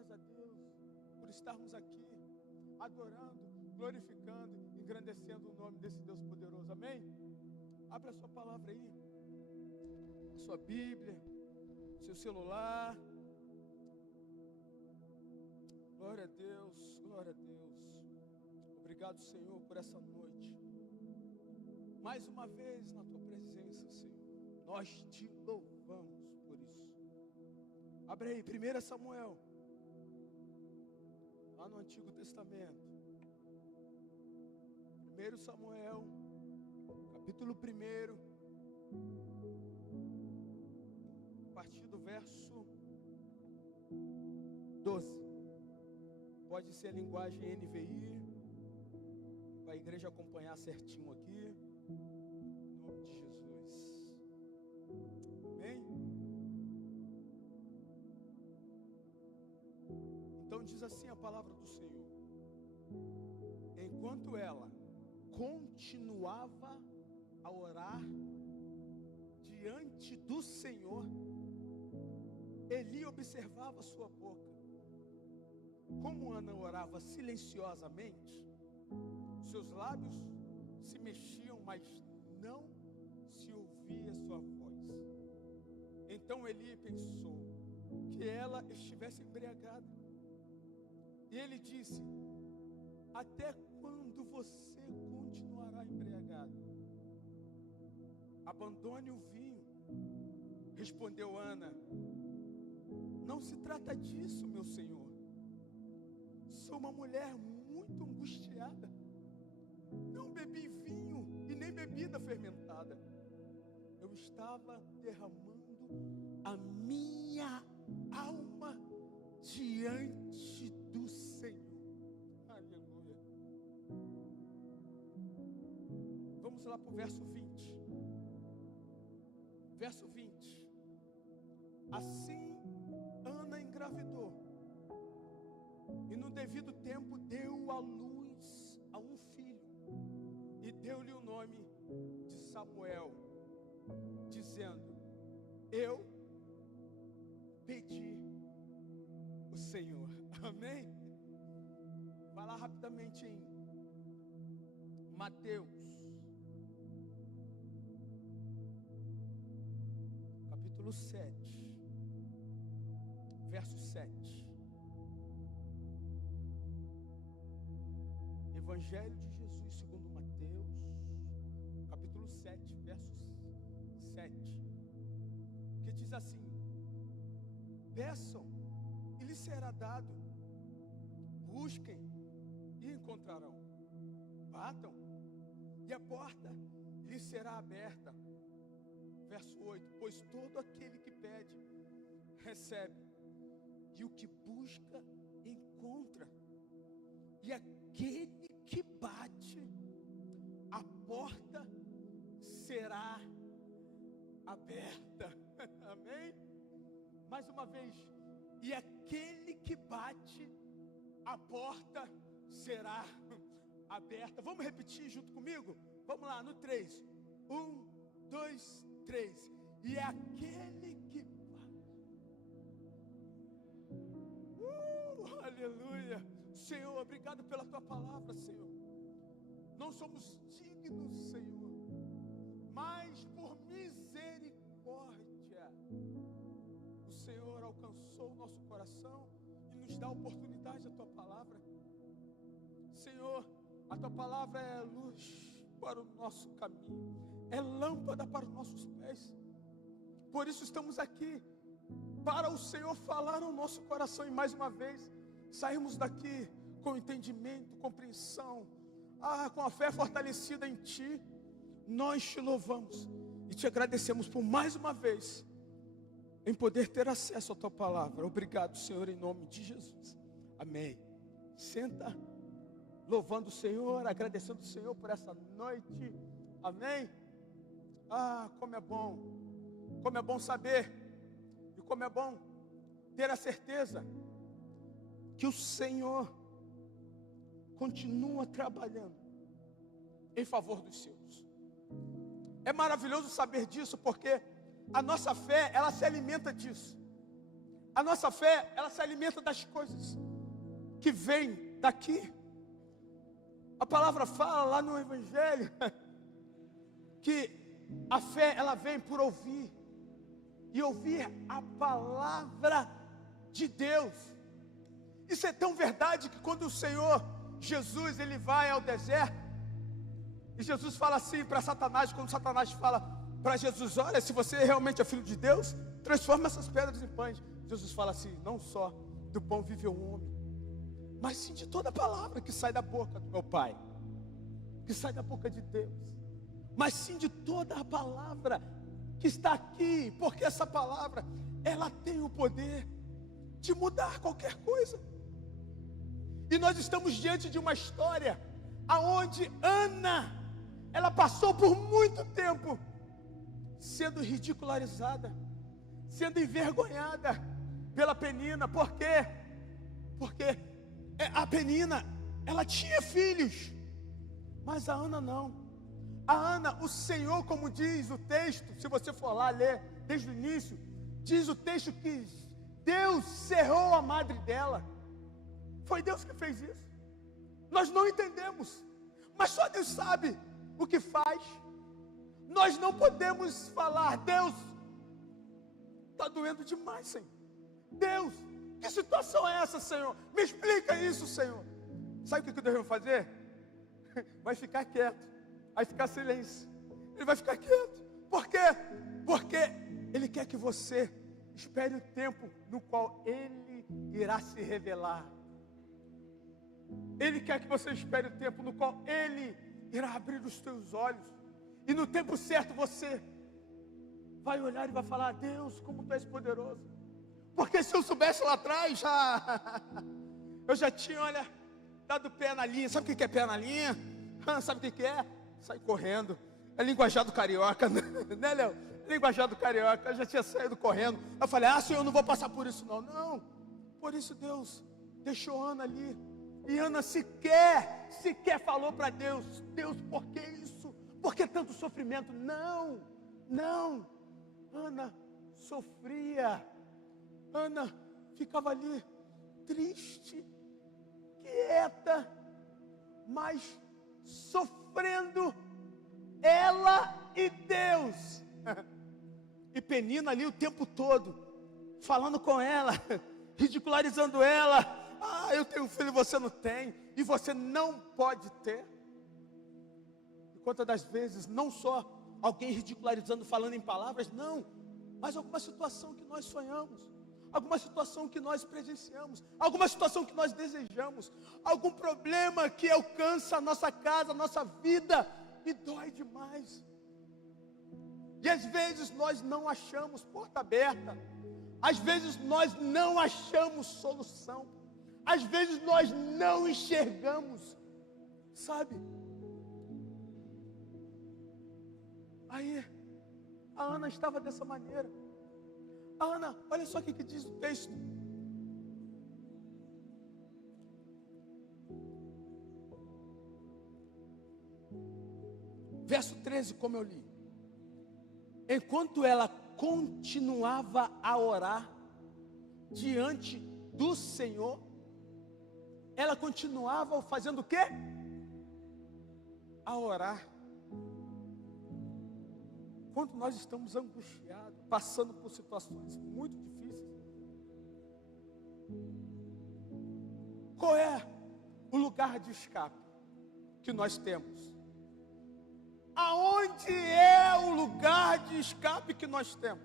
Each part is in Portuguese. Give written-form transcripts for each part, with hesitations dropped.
glórias a Deus por estarmos aqui, adorando, glorificando, engrandecendo o nome desse Deus poderoso, amém? Abra a sua palavra aí, a sua Bíblia, seu celular. Glória a Deus, glória a Deus. Obrigado, Senhor, por essa noite. Mais uma vez na tua presença, Senhor. Nós te louvamos por isso. Abre aí, 1 Samuel, lá no Antigo Testamento. 1 Samuel, capítulo 1, a partir do verso 12. Pode ser a linguagem NVI, para a igreja acompanhar certinho aqui, em nome de Jesus. Amém? Então diz assim a palavra do Senhor: enquanto ela continuava a orar diante do Senhor, Eli observava sua boca. Como Ana orava silenciosamente, seus lábios se mexiam, mas não se ouvia sua voz. Então Eli pensou que ela estivesse embriagada. E ele disse: até quando você continuará embriagada? Abandone o vinho. Respondeu Ana: não se trata disso, meu senhor. Sou uma mulher muito angustiada. Não bebi vinho e nem bebida fermentada. Eu estava derramando a minha alma diante do Senhor. Aleluia. Vamos lá para o verso 20. Verso 20. Assim Ana engravidou, e no devido tempo deu à luz a um filho, e deu-lhe o nome de Samuel, dizendo: eu pedi o Senhor. Amém? Vai lá rapidamente em Mateus, capítulo 7, verso 7. Evangelho de Jesus segundo Mateus, capítulo 7, verso 7, que diz assim: peçam e lhes será dado, busquem e encontrarão, batam e a porta lhes será aberta. Verso 8: pois todo aquele que pede, recebe, e o que busca, encontra, e aquele que bate, a porta será aberta. Amém? Mais uma vez: e aquele que bate, a porta será aberta. Vamos repetir junto comigo? Vamos lá, no 3. 1, 2, 3. E aquele que bate. Aleluia. Senhor, obrigado pela tua palavra, Senhor. Não somos dignos, Senhor, mas por misericórdia o Senhor alcançou o nosso coração e nos dá a oportunidade da tua palavra. Senhor, a tua palavra é luz para o nosso caminho, é lâmpada para os nossos pés. Por isso estamos aqui, para o Senhor falar ao nosso coração. E mais uma vez saímos daqui com entendimento, compreensão, com a fé fortalecida em Ti. Nós te louvamos e te agradecemos por mais uma vez em poder ter acesso à tua palavra. Obrigado, Senhor, em nome de Jesus. Amém. Senta, louvando o Senhor, agradecendo o Senhor por essa noite. Amém. Como é bom saber, e como é bom ter a certeza que o Senhor continua trabalhando em favor dos seus. É maravilhoso saber disso, porque a nossa fé, ela se alimenta disso. A nossa fé, ela se alimenta das coisas que vêm daqui. A palavra fala lá no Evangelho que a fé, ela vem por ouvir, e ouvir a palavra de Deus. Isso é tão verdade que quando o Senhor Jesus, ele vai ao deserto, e Jesus fala assim para Satanás, quando Satanás fala para Jesus: olha, se você realmente é filho de Deus, transforma essas pedras em pães. Jesus fala assim: não só do pão vive o homem, mas sim de toda a palavra que sai da boca do meu Pai, que sai da boca de Deus, mas sim de toda a palavra que está aqui, porque essa palavra, ela tem o poder de mudar qualquer coisa. E nós estamos diante de uma história aonde Ana, ela passou por muito tempo sendo ridicularizada, sendo envergonhada pela Penina. Por quê? Porque a Penina, ela tinha filhos, mas a Ana não. A Ana, o Senhor, como diz o texto, se você for lá ler desde o início, diz o texto que Deus cerrou a madre dela. Foi Deus que fez isso. Nós não entendemos, mas só Deus sabe o que faz. Nós não podemos falar: Deus, está doendo demais, Senhor. Deus, que situação é essa, Senhor? Me explica isso, Senhor. Sabe o que Deus vai fazer? Vai ficar quieto, vai ficar silêncio. Ele vai ficar quieto. Por quê? Porque Ele quer que você espere o tempo no qual Ele irá se revelar. Ele quer que você espere o tempo no qual Ele irá abrir os teus olhos. E no tempo certo você vai olhar e vai falar: Deus, como Tu és poderoso. Porque se eu soubesse lá atrás, eu já tinha, olha, dado pé na linha. Sabe o que é pé na linha? Sabe o que é? Sai correndo. É linguajado carioca, né, Léo? Linguajado carioca. Eu já tinha saído correndo. Eu falei: Senhor, eu não vou passar por isso não. Não, por isso Deus deixou Ana ali. E Ana sequer falou para Deus: Deus, por que isso? Por que tanto sofrimento? Não. Ana sofria. Ana ficava ali triste, quieta, mas sofrendo, ela e Deus. E Penina ali o tempo todo, falando com ela, ridicularizando ela: eu tenho um filho e você não tem, e você não pode ter. E quantas das vezes, não só alguém ridicularizando, falando em palavras, não, mas alguma situação que nós sonhamos, alguma situação que nós presenciamos, alguma situação que nós desejamos, algum problema que alcança a nossa casa, a nossa vida, e dói demais. E às vezes nós não achamos porta aberta, às vezes nós não achamos solução, às vezes nós não enxergamos, sabe? Aí, a Ana estava dessa maneira. A Ana, olha só o que diz o texto. Verso 13, como eu li. Enquanto ela continuava a orar diante do Senhor, ela continuava fazendo o quê? A orar. Quando nós estamos angustiados, passando por situações muito difíceis, qual é o lugar de escape que nós temos? Aonde é o lugar de escape que nós temos?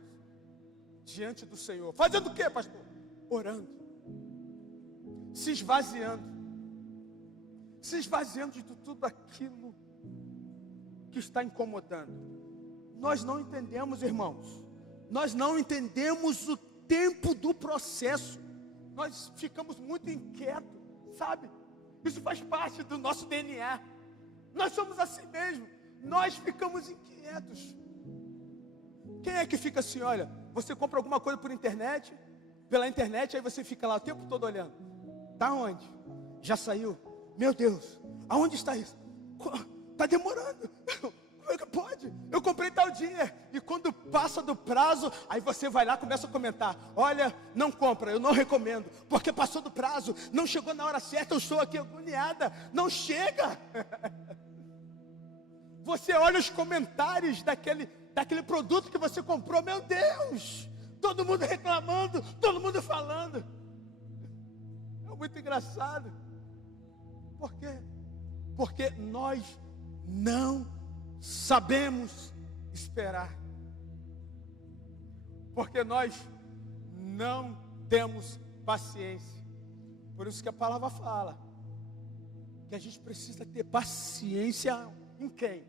Diante do Senhor. Fazendo o quê, pastor? Orando. Se esvaziando de tudo aquilo que está incomodando. Nós não entendemos, irmãos. Nós não entendemos o tempo do processo. Nós ficamos muito inquietos, sabe? Isso faz parte do nosso DNA. Nós somos assim mesmo. Nós ficamos inquietos. Quem é que fica assim, olha, você compra alguma coisa por internet, pela internet, aí você fica lá o tempo todo olhando. Tá onde? Já saiu? Meu Deus, aonde está isso? Está demorando. Como é que pode? Eu comprei tal dia. E quando passa do prazo, aí você vai lá e começa a comentar: olha, não compra, eu não recomendo, porque passou do prazo, não chegou na hora certa, eu estou aqui agoniada, não chega. Você olha os comentários daquele produto que você comprou, meu Deus, todo mundo reclamando, todo mundo falando. É muito engraçado. Por quê? Porque nós não sabemos esperar. Porque nós não temos paciência. Por isso que a palavra fala que a gente precisa ter paciência em quem?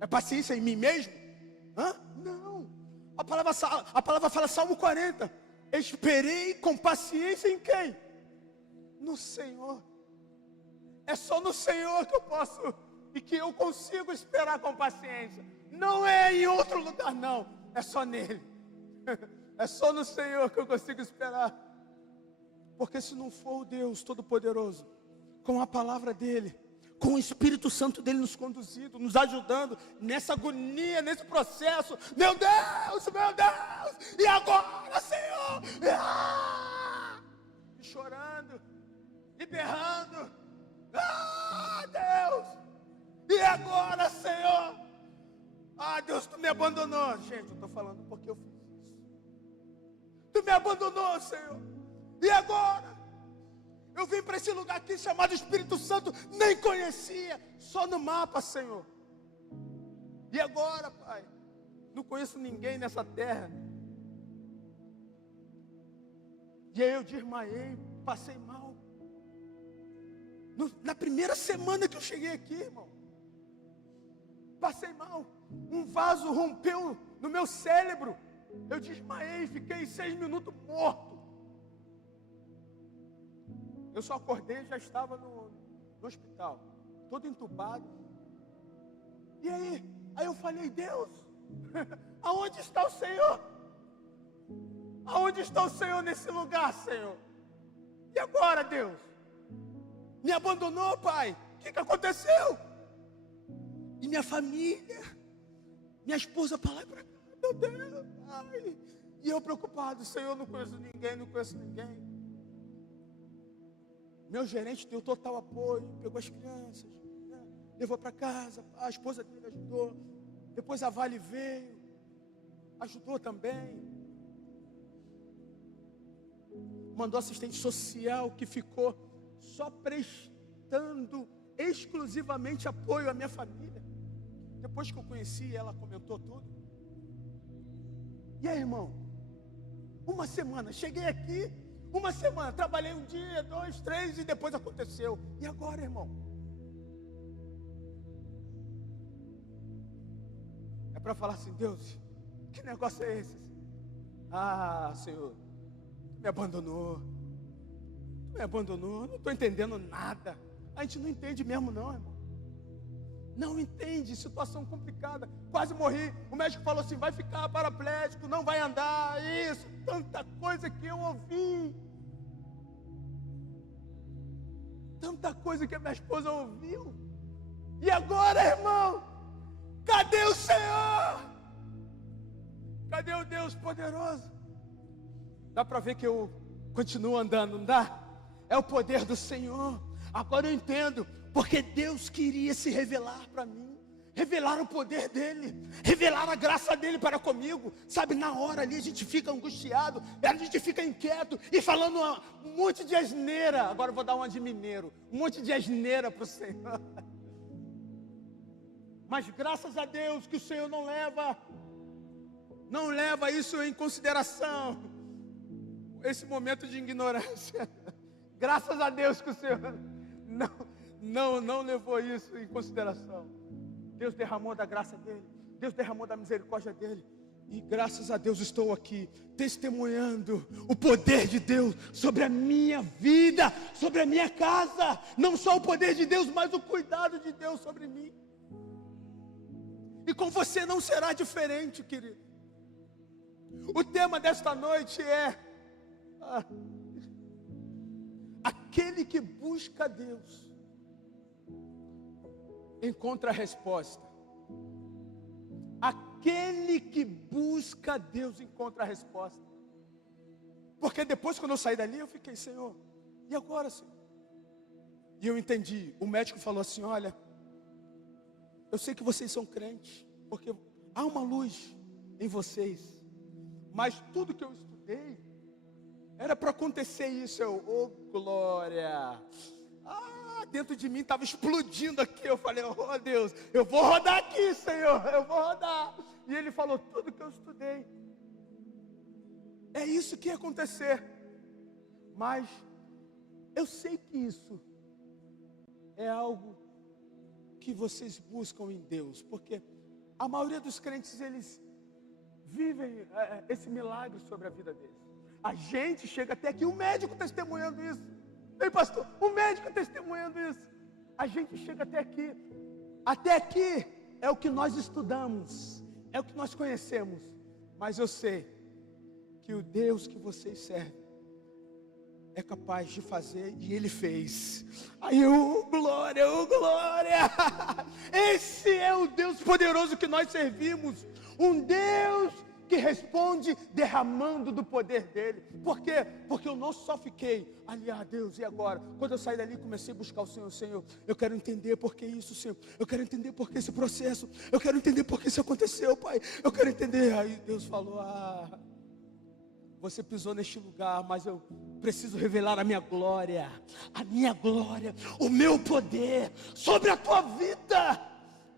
É paciência em mim mesmo? Hã? Não. A palavra fala, Salmo 40. Esperei com paciência em quem? No Senhor. É só no Senhor que eu posso e que eu consigo esperar com paciência. Não é em outro lugar, não. É só nele. É só no Senhor que eu consigo esperar. Porque se não for o Deus Todo-Poderoso, com a palavra dele, com o Espírito Santo dele nos conduzindo, nos ajudando nessa agonia, nesse processo. Meu Deus, e agora, Senhor? E chorando, e berrando. Deus, e agora, Senhor? Deus, tu me abandonou. Gente, eu estou falando porque eu fiz isso. Tu me abandonou, Senhor. E agora? Eu vim para esse lugar aqui chamado Espírito Santo, nem conhecia, só no mapa, Senhor. E agora, Pai? Não conheço ninguém nessa terra. E aí eu desmaiei, passei mal. Na primeira semana que eu cheguei aqui, irmão, passei mal. Um vaso rompeu no meu cérebro. Eu desmaiei, fiquei 6 minutos morto. Eu só acordei e já estava no hospital, todo entubado. E aí eu falei: Deus, aonde está o Senhor? Aonde está o Senhor nesse lugar, Senhor? E agora, Deus? Me abandonou, Pai? O que aconteceu? E minha família, minha esposa para lá e para cá, meu Deus, Pai. E eu preocupado: Senhor, não conheço ninguém. Meu gerente deu total apoio, pegou as crianças, né, levou para casa, a esposa dele ajudou. Depois a Vale veio, ajudou também. Mandou assistente social que ficou só prestando exclusivamente apoio à minha família. Depois que eu conheci, ela comentou tudo. E aí, irmão? Uma semana, cheguei aqui. Uma semana, trabalhei 1 dia, 2, 3 e depois aconteceu. E agora, irmão? É para falar assim: Deus, que negócio é esse? Senhor, tu me abandonou. Não estou entendendo nada. A gente não entende mesmo não, irmão. Não entende, situação complicada. Quase morri. O médico falou assim: vai ficar paraplégico, não vai andar. Isso, tanta coisa que eu ouvi. Tanta coisa que a minha esposa ouviu. E agora, irmão? Cadê o Senhor? Cadê o Deus poderoso? Dá para ver que eu continuo andando, não dá? É o poder do Senhor. Agora eu entendo, porque Deus queria se revelar para mim, revelar o poder dele, revelar a graça dele para comigo. Sabe, na hora ali a gente fica angustiado, a gente fica inquieto e falando um monte de asneira. Agora eu vou dar uma de mineiro, um monte de asneira para o Senhor. Mas graças a Deus que o Senhor não leva isso em consideração, esse momento de ignorância. Graças a Deus que o Senhor não levou isso em consideração. Deus derramou da graça dele, Deus derramou da misericórdia dele. E graças a Deus estou aqui, testemunhando o poder de Deus sobre a minha vida, sobre a minha casa. Não só o poder de Deus, mas o cuidado de Deus sobre mim. E com você não será diferente, querido. O tema desta noite é aquele que busca Deus encontra a resposta. aquele que busca Deus encontra a resposta. Porque depois, quando eu saí dali, eu fiquei, Senhor, e agora, Senhor? E eu entendi. O médico falou assim: olha, eu sei que vocês são crentes, porque há uma luz em vocês, mas tudo que eu estudei era para acontecer isso. Oh glória! Dentro de mim estava explodindo aqui. Eu falei: oh Deus, eu vou rodar aqui, Senhor, eu vou rodar. E Ele falou: tudo que eu estudei, é isso que ia acontecer. Mas eu sei que isso é algo que vocês buscam em Deus, porque a maioria dos crentes, eles vivem esse milagre sobre a vida deles. A gente chega até aqui, o médico testemunhando isso. Ei, pastor, o médico testemunhando isso. A gente chega até aqui. Até aqui é o que nós estudamos, é o que nós conhecemos. Mas eu sei que o Deus que vocês servem é capaz de fazer, e Ele fez. Aí, glória, glória! Esse é o Deus poderoso que nós servimos. Um Deus que responde derramando do poder dEle. Por quê? Porque eu não só fiquei ali, Deus, e agora? Quando eu saí dali, comecei a buscar o Senhor. Senhor, eu quero entender por que isso, Senhor. Eu quero entender por que esse processo. Eu quero entender por que isso aconteceu, Pai. Eu quero entender. Aí Deus falou: você pisou neste lugar, mas eu preciso revelar a minha glória, o meu poder sobre a tua vida.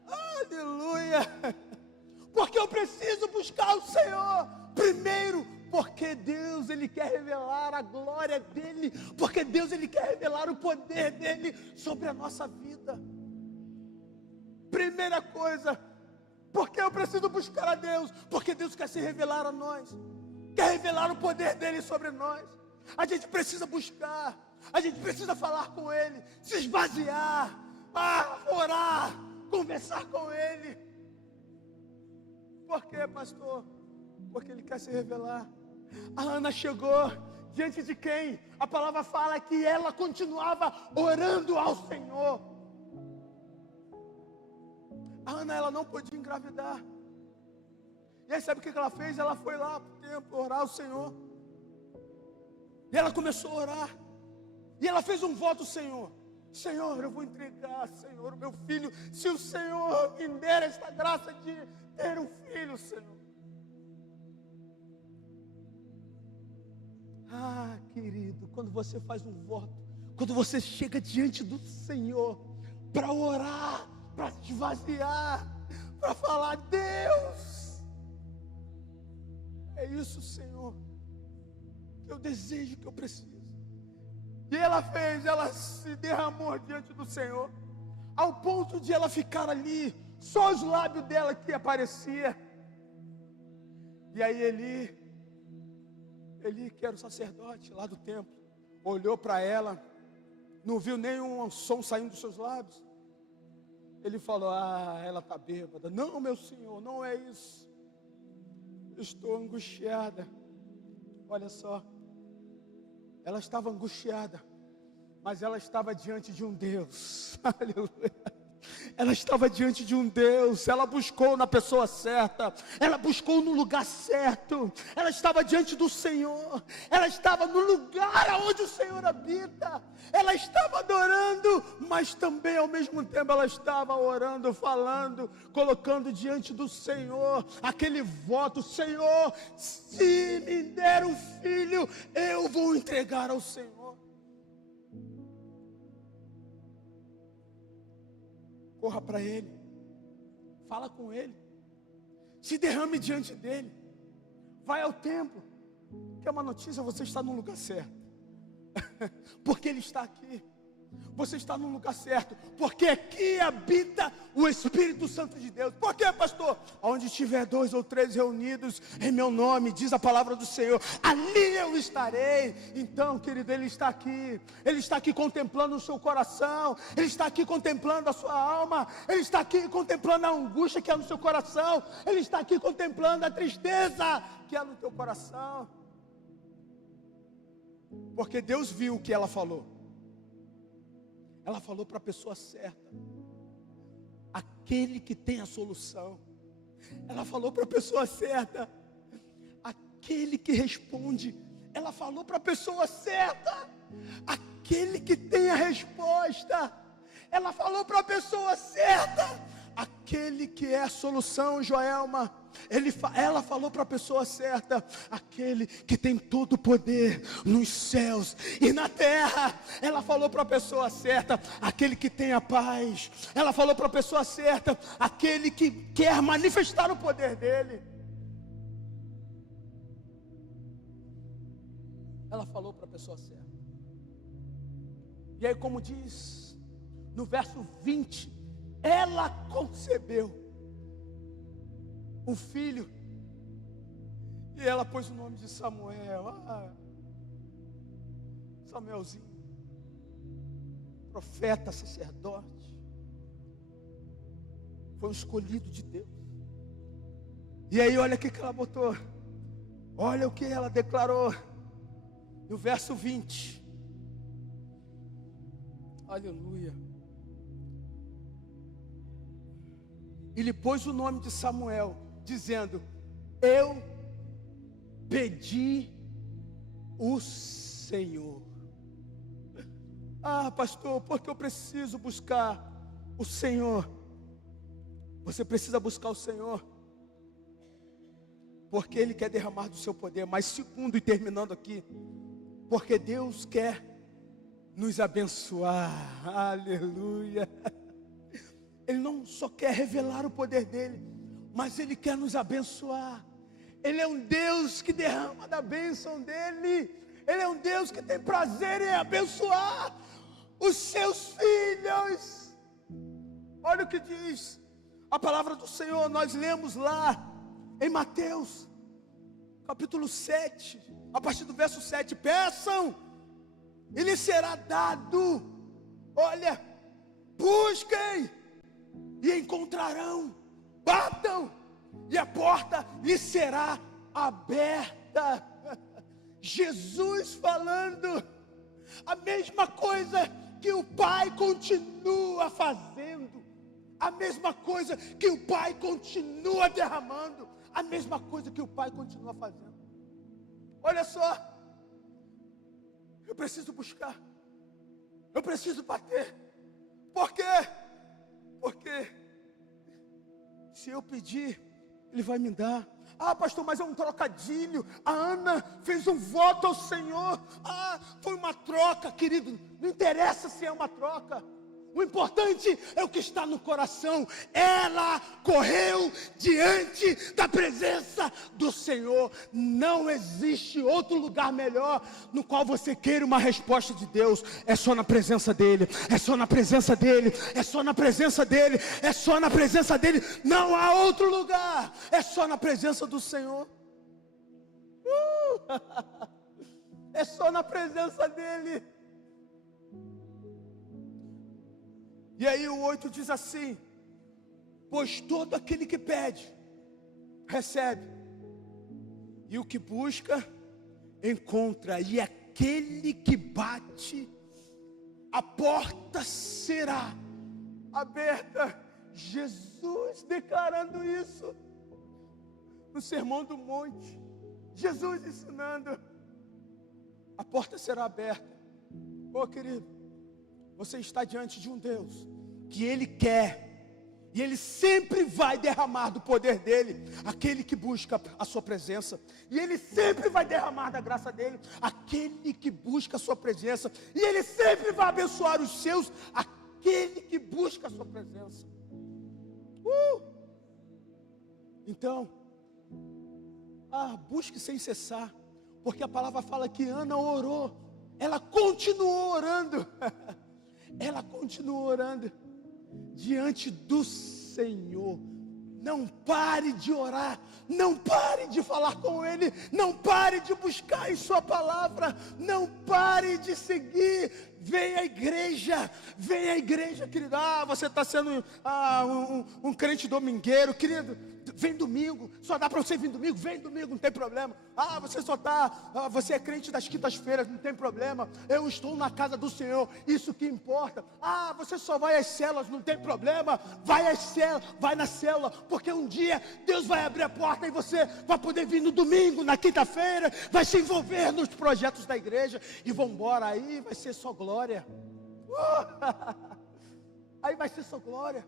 Aleluia! Porque eu preciso buscar o Senhor. Primeiro, porque Deus, Ele quer revelar a glória dEle. Porque Deus, Ele quer revelar o poder dEle sobre a nossa vida. Primeira coisa, porque eu preciso buscar a Deus. Porque Deus quer se revelar a nós. Quer revelar o poder dEle sobre nós. A gente precisa buscar. A gente precisa falar com Ele. Se esvaziar. Orar. Conversar com Ele. Por quê, pastor? Porque Ele quer se revelar. A Ana chegou diante de quem? A palavra fala que ela continuava orando ao Senhor. A Ana, ela não podia engravidar. E aí sabe o que ela fez? Ela foi lá para o templo orar ao Senhor. E ela começou a orar. E ela fez um voto ao Senhor. Senhor, eu vou entregar, Senhor, o meu filho. Se o Senhor me der esta graça de ter um filho, Senhor. Querido, quando você faz um voto, quando você chega diante do Senhor para orar, para se esvaziar, para falar: Deus, é isso, Senhor, que eu desejo, que eu preciso. E ela se derramou diante do Senhor, ao ponto de ela ficar ali, só os lábios dela que aparecia. E aí Eli, que era o sacerdote lá do templo, olhou para ela, não viu nenhum som saindo dos seus lábios. Ele falou: ela está bêbada. Não, meu senhor, não é isso. Eu estou angustiada. Olha só, ela estava angustiada, mas ela estava diante de um Deus. Aleluia. Ela estava diante de um Deus. Ela buscou na pessoa certa. Ela buscou no lugar certo. Ela estava diante do Senhor. Ela estava no lugar onde o Senhor habita. Ela estava adorando, mas também ao mesmo tempo ela estava orando, falando, colocando diante do Senhor aquele voto: Senhor, se me der um filho, eu vou entregar ao Senhor. Corra para Ele, fala com Ele, se derrame diante dEle, vai ao templo. Quer uma notícia? Você está no lugar certo, porque Ele está aqui. Você está no lugar certo, porque aqui habita o Espírito Santo de Deus. Por quê, pastor? Onde estiver 2 ou 3 reunidos em meu nome, diz a palavra do Senhor, ali eu estarei. Então, querido, Ele está aqui. Ele está aqui contemplando o seu coração. Ele está aqui contemplando a sua alma. Ele está aqui contemplando a angústia que há no seu coração. Ele está aqui contemplando a tristeza que há no teu coração. Porque Deus viu o que ela falou. Ela falou para a pessoa certa, aquele que tem a solução. Ela falou para a pessoa certa. Aquele que responde. Ela falou para a pessoa certa. Aquele que tem a resposta. Ela falou para a pessoa certa. Aquele que é a solução, Joelma. Ela falou para a pessoa certa. Aquele que tem todo o poder nos céus e na terra. Ela falou para a pessoa certa. Aquele que tem a paz. Ela falou para a pessoa certa. Aquele que quer manifestar o poder dele. Ela falou para a pessoa certa. E aí, como diz no verso 20, ela concebeu um filho, e ela pôs o nome de Samuel. Samuelzinho, profeta, sacerdote, foi um escolhido de Deus. E aí, olha o que ela botou, olha o que ela declarou no verso 20. Aleluia. E lhe pôs o nome de Samuel, dizendo: eu pedi o Senhor. Pastor, porque eu preciso buscar o Senhor. Você precisa buscar o Senhor, porque Ele quer derramar do seu poder. Mas segundo, e terminando aqui, porque Deus quer nos abençoar. Aleluia. Ele não só quer revelar o poder dele, mas Ele quer nos abençoar. Ele é um Deus que derrama da bênção dele. Ele é um Deus que tem prazer em abençoar os seus filhos. Olha o que diz a palavra do Senhor. Nós lemos lá em Mateus capítulo 7, a partir do verso 7. Peçam e lhe será dado. Olha, busquem e encontrarão, batam e a porta lhe será aberta. Jesus falando a mesma coisa que o Pai continua fazendo, a mesma coisa que o Pai continua derramando, a mesma coisa que o Pai continua fazendo. Olha só, eu preciso buscar, eu preciso bater. Por quê? Porque se eu pedir, Ele vai me dar. Pastor, mas é um trocadilho. A Ana fez um voto ao Senhor. Foi uma troca, querido. Não interessa se é uma troca. O importante é o que está no coração. Ela correu diante da presença do Senhor. Não existe outro lugar melhor no qual você queira uma resposta de Deus. É só na presença dEle. É só na presença dEle. É só na presença dEle. É só na presença dEle. Não há outro lugar. É só na presença do Senhor. É só na presença dEle. E aí o 8 diz assim: pois todo aquele que pede, recebe, e o que busca, encontra, e aquele que bate, a porta será aberta. Jesus declarando isso no Sermão do Monte, Jesus ensinando: a porta será aberta. Querido, você está diante de um Deus que Ele quer, e Ele sempre vai derramar do poder dEle, aquele que busca a sua presença. E Ele sempre vai derramar da graça dEle, aquele que busca a sua presença. E Ele sempre vai abençoar os seus, aquele que busca a sua presença. Então, busque sem cessar, porque a palavra fala que Ana orou, ela continuou orando. Ela continua orando diante do Senhor. Não pare de orar, não pare de falar com Ele, não pare de buscar em sua palavra, não pare de seguir. Vem à igreja, querido. Você está sendo um crente domingueiro, querido. vem domingo, só dá para você vir domingo, vem domingo, não tem problema. Você é crente das quintas-feiras, não tem problema. Eu estou na casa do Senhor, isso que importa. Você só vai às células, não tem problema. Vai às células, vai na célula, porque um dia Deus vai abrir a porta e você vai poder vir no domingo, na quinta-feira, vai se envolver nos projetos da igreja e vão embora, aí vai ser só glória. Aí vai ser só glória.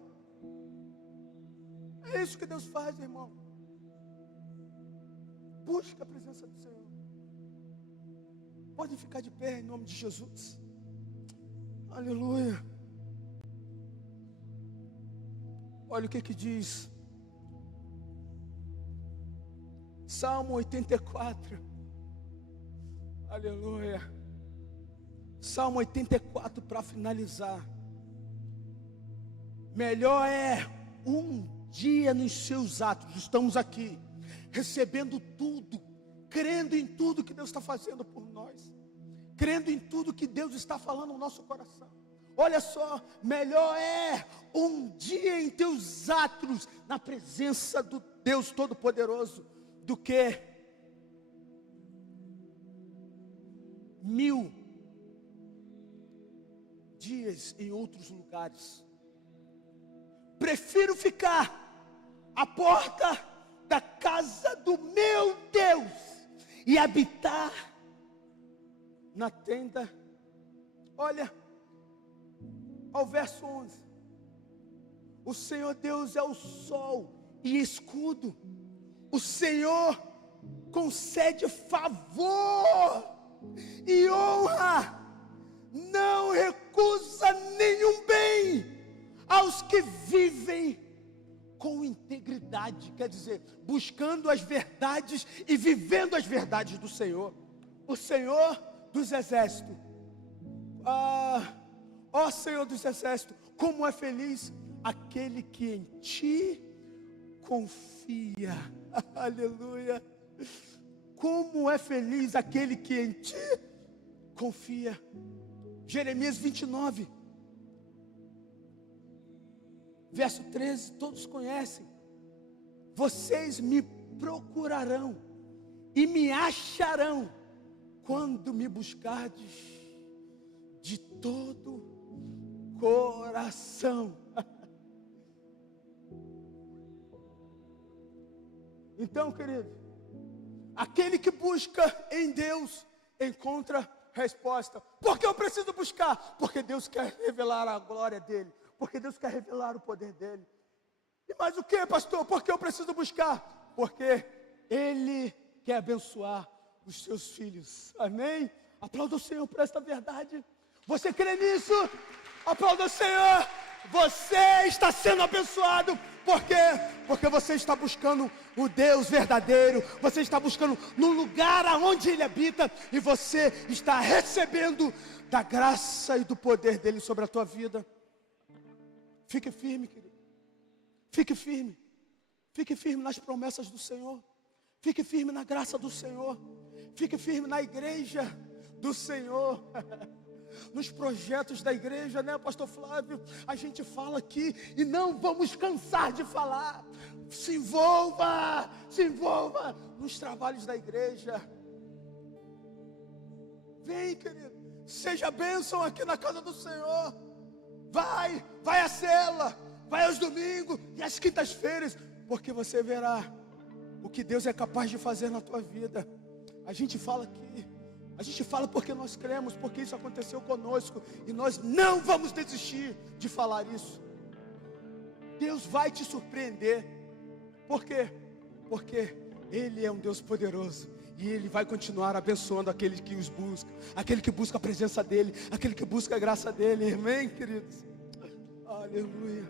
É isso que Deus faz, irmão. Busca a presença do Senhor. Pode ficar de pé em nome de Jesus. Aleluia. Olha o que diz Salmo 84. Aleluia. Salmo 84, para finalizar. Melhor é um dia nos seus atos. Estamos aqui, recebendo tudo, crendo em tudo que Deus está fazendo por nós, crendo em tudo que Deus está falando no nosso coração. Olha só, melhor é um dia em teus atos, na presença do Deus Todo-Poderoso, do que 1000 dias em outros lugares. Prefiro ficar à porta da casa do meu Deus e habitar na tenda. Olha, ao verso 11. O Senhor Deus é o sol e escudo. O Senhor concede favor e honra. Não recusa nenhum bem aos que vivem com integridade, quer dizer, buscando as verdades e vivendo as verdades do Senhor. O Senhor dos exércitos, ó Senhor dos exércitos, como é feliz aquele que em ti confia. Aleluia. Como é feliz aquele que em ti confia. Jeremias 29 verso 13, todos conhecem. Vocês me procurarão e me acharão quando me buscardes de todo coração. Então, querido, aquele que busca em Deus encontra resposta. Por que eu preciso buscar? Porque Deus quer revelar a glória dele. Porque Deus quer revelar o poder dele. E mais o que, pastor? Por que eu preciso buscar? Porque Ele quer abençoar os seus filhos. Amém? Aplauda o Senhor por esta verdade. Você crê nisso? Aplauda o Senhor. Você está sendo abençoado. Por quê? Porque você está buscando o Deus verdadeiro. Você está buscando no lugar aonde Ele habita. E você está recebendo da graça e do poder dEle sobre a tua vida. Fique firme, querido. Fique firme. Fique firme nas promessas do Senhor. Fique firme na graça do Senhor. Fique firme na igreja do Senhor. Nos projetos da igreja, né, pastor Flávio? A gente fala aqui e não vamos cansar de falar. Se envolva nos trabalhos da igreja. Vem, querido. Seja bênção aqui na casa do Senhor. Vai à cela, vai aos domingos e às quintas-feiras, porque você verá o que Deus é capaz de fazer na tua vida. A gente fala aqui, a gente fala porque nós cremos, porque isso aconteceu conosco e nós não vamos desistir de falar isso. Deus vai te surpreender. Por quê? Porque Ele é um Deus poderoso. E Ele vai continuar abençoando aquele que os busca, aquele que busca a presença dEle, aquele que busca a graça dEle. Amém, queridos? Aleluia.